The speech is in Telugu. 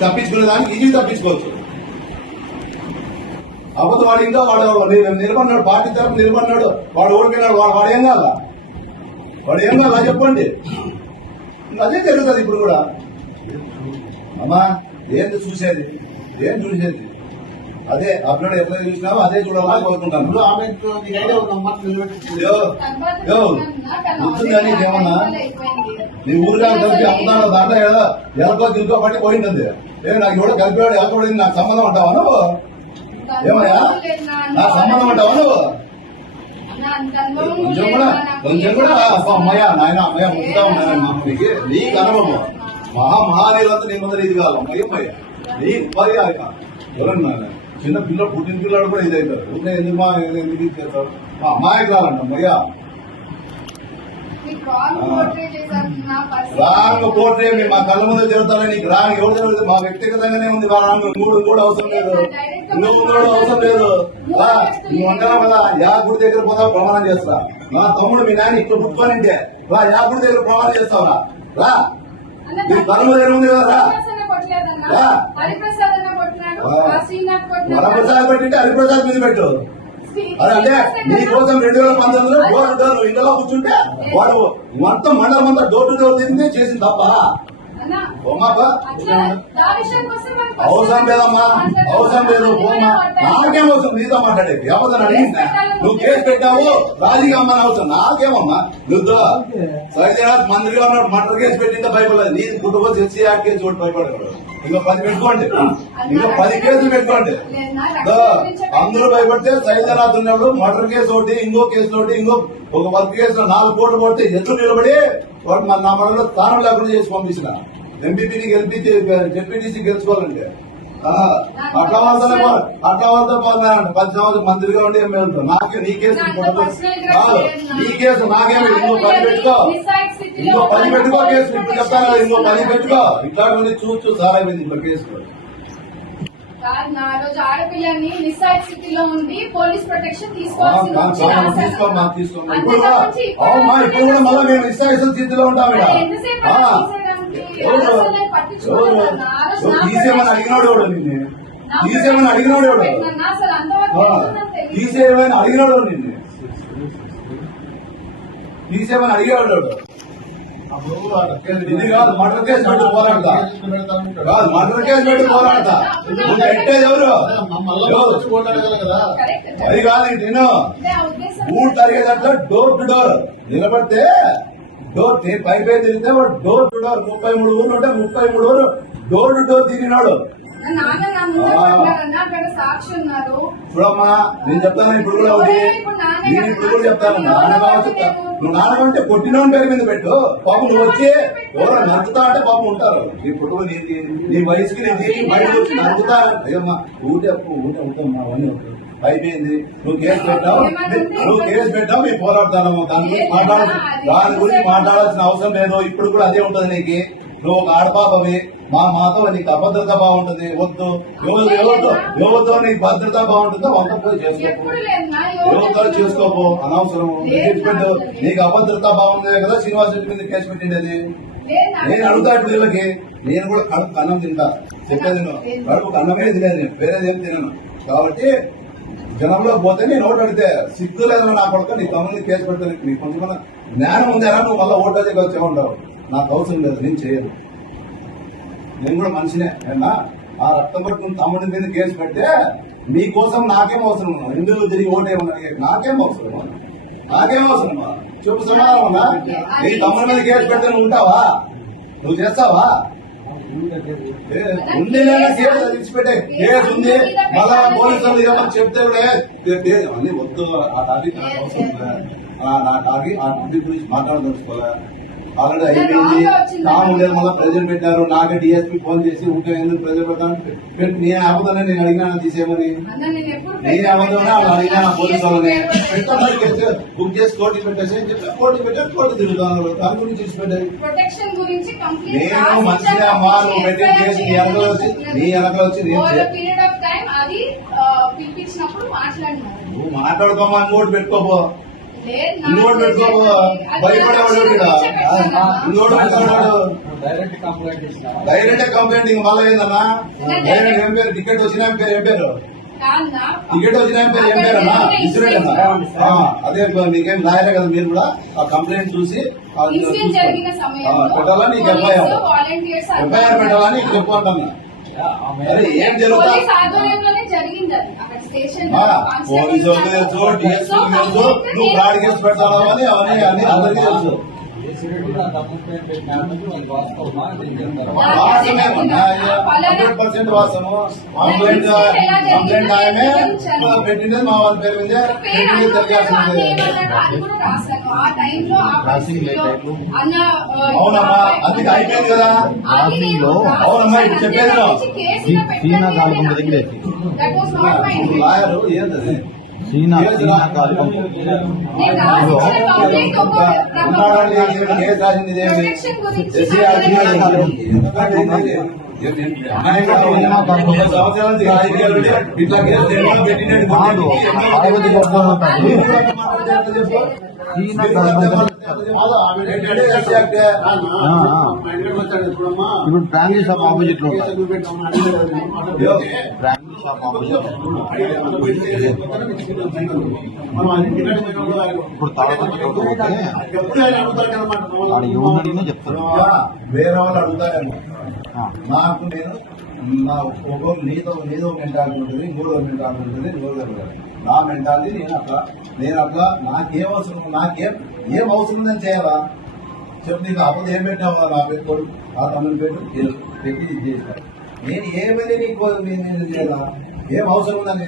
తప్పించుకునే దానికి ఇది తప్పించుకోవచ్చు. అబద్ధం వాడు ఇంకా వాడు నిలబడినాడు పార్టీ తరఫు నిలబడినాడు. వాడు ఓడిపోయినాడు వాడు వాడు ఏం కాదా వాడు ఏం కాదా చెప్పండి. అదే జరుగుతుంది ఇప్పుడు కూడా. అమ్మా ఏంది చూసేది? ఏం చూసేది? అదే అప్లోడ్ ఎట్లా చూసినావో అదే చూడాలని కోరుకుంటాను. ఇప్పుడు ఆమె నీకు ఐడియా ఉందమ్మా నిలబెట్టి. యో, యో, గుర్తుందా నీకు ఏమన్నా? నీ ఊరిగా కలిపి అమ్ముతాను దాంట్లో ఏదో ఎలకో దిల్కో పట్టి పోయింది ఏమి నాకు ఎవడో కలిపేవాడు ఎలకబడింది నాకు సంబంధం అంటావా నువ్వు? ఏమయ్యా? నా సంబంధం అంటావా నువ్వు? కొంచెం కూడా కొంచెం కూడా అబ్బా అమ్మయ్య నాయన అమ్మయ్య ముట్టుతా ఉన్నాయని మా నీ నీకు అనుభవం మహా మహానీయులంతా నీ ముందర ఇది కాదు అమ్మయ్య అమ్మయ్య. నీ ఉపాధి ఆయన ఎవరన్నా చిన్న పిల్ల పుట్టిన పిల్లలు కూడా ఇది అవుతారు ఎందుకు మా ఎందుకు ఇది చేస్తావు మా అమ్మాయి రాలంట అమ్మయ్య. రాంగ్ పోట్రే మీ మా కళ్ళ ముందు జరుగుతారని నీకు రాంగ్ ఎవరు జరుగుతుంది మా వ్యక్తిగతంగానే ఉంది రాంగ్. మూడు కూడా అవసరం లేదు. నువ్వు కూడా అవసరం లేదు. నువ్వు అంటావు కదా యా గుడి దగ్గర పోతా ప్రమాణం చేస్తా. నా తమ్ముడు మీ నాయన ఇక్కడ పుట్టుకోనంటే రా యా గుడి దగ్గర ప్రమాణం చేస్తావురా రా. నీ కళ్ళ ముందు ఎదురు ఉంది కదా రా. హరిప్రసాద్ వరప్రసాద్ పెట్టింటే హరిప్రసాద్ మీద పెట్టు. అదే అంటే నీ కోసం రెండు వేల పంతొమ్మిదిలో డోర్ టు డోర్ ఇంట్లో కూర్చుంటే వాడు మొత్తం మండలం అంతా డోర్ టు డోర్ తింది చేసింది తప్ప అవసరం లేదమ్మా అవసరం లేదు పోమ్మా నాకేం అవసరం నీతో మాట్లాడేది. ఎవరిని అడిగిందా? నువ్వు కేసు పెట్టావు రాజీగా అమ్మని అవసరం. నాకేమమ్మా? నువ్వు సైజనాథ్ మంత్రిగా ఉన్నాడు మటర్ కేసు పెట్టిందో భయపడలేదు. నీ కుటుంబం ఎస్సీ యాక్ట్ కేసు కూడా భయపడదు. ఇంకో పది పెట్టుకోండి. ఇంకో పది కేసులు పెట్టుకోండి. అందరూ భయపడితే సైజనాథ్ ఉన్నాడు మటర్ కేసు ఒకటి ఇంకో కేసు ఒకటి ఇంకో ఒక వర్క్ కేసులో నాలుగు కోట్లు కొడితే ఎదురు నిలబడి వాడు మన నా మనలో స్థానం లేకుండా చేసి పంపించిన. ఎంపీపీని గెలిపి జెడ్పీటీసీ గెలుచుకోవాలంటే. అట్లా పో- అట్లా వాళ్ళతో పోతున్నారంట పది సంవత్సరం మంత్రిగా ఉండి ఎమ్మెల్యే ఉంటారు. నాకే నీ కేసు నీ కేసు నాకేమి ఇంకో పది పెట్టుకో. ఇంకో పది పెట్టుకో కేసు. ఇప్పుడు చెప్తాను ఇంకో పది పెట్టుకో. ఇట్లాంటి చూస్తూ సారైపోయింది ఇప్పుడు కేసు నా రోజు ఆడపిల్లని స్థితిలో ఉండి పోలీస్ ప్రొటెక్షన్ ఇప్పుడు కూడా మళ్ళీ మేము ఇస్తాయిసిన స్థితిలో ఉంటాం తీసేయమని అడిగినోడు ఎవడు నిన్ను? నా తీసేయమని అడిగినోడు ఎవడు. తీసేయమని అడిగినోడు నిన్ను? తీసేయమని అడిగేవాడు? ఇది కాదు మర్డర్ కేసు పెట్టి పోరాడతా. కాదు మర్డర్ కేసు పెట్టి పోరాడతా. నువ్వు పెట్టేది ఎవరు. అది కాదు నేను. ఊరు తరిగేటట్లు డోర్ టు డోర్. నిలబడితే డోర్ పై పై తిరిగితే వాడు డోర్ టు డోర్ ముప్పై మూడు ఊర్లు ఉంటే ముప్పై మూడు ఊరు డోర్ టు డోర్ తిరిగినాడు. చూడమ్మా నేను చెప్తాను ఇప్పుడు కూడా నేను ఇప్పుడు కూడా చెప్తాను. నాన్నగా చెప్తా నువ్వు నాన్నగా అంటే కొట్టినోని పేరు మీద పెట్టు. పాపం నువ్వు వచ్చి ఎవరో నచ్చుతా అంటే పాపం ఉంటారు. నీ పుట్టుక నీ నీ వయసుకి నీ తీసి బయటకు వచ్చి నచ్చుతా అయ్యమ్మా ఊటే ఊటే అవుతామ్మా అవన్నీ. అయిపోయింది. నువ్వు కేసు పెట్టావు. నువ్వు కేసు పెట్టావు. మీ పోరాడతానమ్మా దాని గురించి మాట్లాడ దాని గురించి మాట్లాడాల్సిన అవసరం లేదు. ఇప్పుడు కూడా అదే ఉంటది నీకు. నువ్వు ఒక ఆడపాపవి. మా మాతో నీకు అభద్రత బాగుంటుంది. వద్దు. ఎవరు ఎవరితో ఎవరితో నీకు భద్రత బాగుంటుందో వంట పోయి చేసుకో ఎప్పుడు లేదు. నా ఎవరితో చేసుకోపో. అనవసరం. నీకు అభద్రత బాగుంది కదా శ్రీనివాస్ రెడ్డి మీద కేసు పెట్టిండేది. నేను అడుగుతాడు వీళ్ళకి నేను కూడా కడుపు అన్నం తింటా. చెప్పేది కడుపు అన్నమే తినేది నేను. వేరేది ఏం తినను. కాబట్టి జనంలో పోతే నేను ఓటు అడిగితే సిగ్గు లేదని నా కొడుకు నీ తమ్ముని కేసు పెడితే నీకు కొంచెం జ్ఞానం ఉందేనా నువ్వు మళ్ళీ ఓటు అడిగి వచ్చే ఉండవు నాకు అవసరం లేదు నేను చేయను. నేను కూడా మనిషినే ఏనా ఆ రక్తం పట్టుకుని తమ్ముడి మీద కేసు పెడితే నీ కోసం నాకేం అవసరం? హిందువులు తిరిగి ఓటేమని అడిగే నాకేం అవసరం? నాకేం అవసరం? చెప్పు సమాధానం ఉందా? నీ తమ్ముడి మీద కేసు పెడితే నువ్వు ఉంటావా? నువ్వు చేస్తావా? ఉంది లేదా కేసు విడిచిపెట్టే. కేసు ఉంది. మళ్ళా పోలీసులు ఏమని చెప్తే కూడా ఏ, అన్ని వద్దు. ఆ టాపిక్ నాకు అవసరం నా టాపిక్ ఆ టాపిక్ గురించి మాట్లాడదలుచుకోలే ఆల్రెడీ అయిపోయింది. తాము లేదు మళ్ళీ ప్రజలు పెట్టారు. నాకే డిఎస్పీ ఫోన్ చేసి ఊకే ఎందుకు ప్రజలు పెడతాను పెట్టి నేను అబద్ధాన్ని నేను అడిగినా తీసేయమని అన్న నేను అబద్ధమని వాళ్ళు అడిగినా నా పోలీసు వాళ్ళని. పెట్టమని కేసు బుక్ చేసి కోర్టు పెట్టేసి కోర్టు పెట్టారు. కోర్టు తిరుగుతాను. దాని గురించి తీసి పెట్టారు నేను మంచిగా అమ్మా నువ్వు పెట్టిన కేసు నీ వెనకలు వచ్చి నీ వెనకలు వచ్చి నేను నువ్వు మాట్లాడుకోమా? ఇంకోటి పెట్టుకోపో. లేదు, నా ఇంకోటి పెట్టుకో అది భయపడేవాడు లక్షలు ఇక్కడ. ఖర్చు పెట్టాను. ఇంకోటి పెట్టుకున్నాడు డైరెక్ట్ కంప్లైంట్ ఇంక మళ్ళీ ఏందన్నా? డైరెక్ట్ ఏం పేరు? టికెట్ వచ్చిన పేరు? ఏం పేరు? కాదన్నా. టికెట్ వచ్చిన పేరు? ఏం పేరు అన్నా ఇన్సూరెంట్ అన్నా ఆ, అదే మీకేం లాయరే కదా మీరు కూడా ఆ కంప్లైంట్ చూసి ఇన్సిడెంట్ పెట్టాలా నీకు ఎఫ్ఐఆర్ ఎఫ్ఐఆర్ పెట్టాలని చెప్పు అంటున్నా అరే ఏం జరుగుతా? పోలీస్ తెలుసు డిఎస్పీ తెలుసు నువ్వు బ్రాడ్ కేసు అని అవన్నీ అన్ని అందరికీ తెలుసు. హండ్రెడ్ పర్సెంట్ వాస్తవము కంప్లైంట్ కంప్లైంట్ ఆయమే పెట్టినది మా వాళ్ళ పేరు మీద పెట్టినది తెలియాల్సిందే అది కూడా రాశాను ఆ టైంలో ఆ పరిస్థితిలో అన్న ఆ, అవునమ్మా అందుకే అయిపోయింది కదా అది నేను అవునమ్మా, ఇప్పుడు చెప్పేది విను. కేసులో సీనా పెట్టాను. కాల్కొండ దగ్గర That was not my intention. Lawyer ఏంటది సీనా సీనా కాల్కొండ నేను రాసిన కంప్లైంట్ ఒక ఉన్నాడండి ఈయన కేసు రాసింది ఇదేమి ప్రొటెక్షన్ గురించి ఎస్సీ ఆర్టీఐ ఎందుకంటే ఇది ఎన్ని సంవత్సరాల నుంచి రాజకీయాలు ఉంటే ఇట్లా కేసు ఎన్నో పెట్టినట్టు కాదు, పార్వతి గొప్ప ఉంటుంది. సీనా కాల్కొండ ఏంటంటే ఎస్సీ యాక్ట్ ఇప్పుడు ఫ్యామిలీ షాప్ ఆపోజిట్ లో ఉంటాయి ఫ్యామిలీ షాప్ ఆపోజిట్ ఇప్పుడు వేరే వాళ్ళు అడుగుతారేమో నాకు నేను నా ఒక నీతో నీదో మెంటాలిటీ ఉంటుంది ఇంకోదో మెంటాలిటీ ఉంటుంది ఇంకోదో నా మెంటాలిటీ నేను అట్లా నేను అట్లా నాకేం అవసరం నాకేం ఏం అవసరం ఉందని చేయాలా చెప్పు నీకు అప్పుడు ఏం పెట్టావు? నా పెట్టుకోడు ఆ తమ్ముని పెట్టు ఇది పెట్టి ఇది చేస్తాను నేను ఏమని నీకు నేను చేయాలా? ఏం అవసరం ఉందని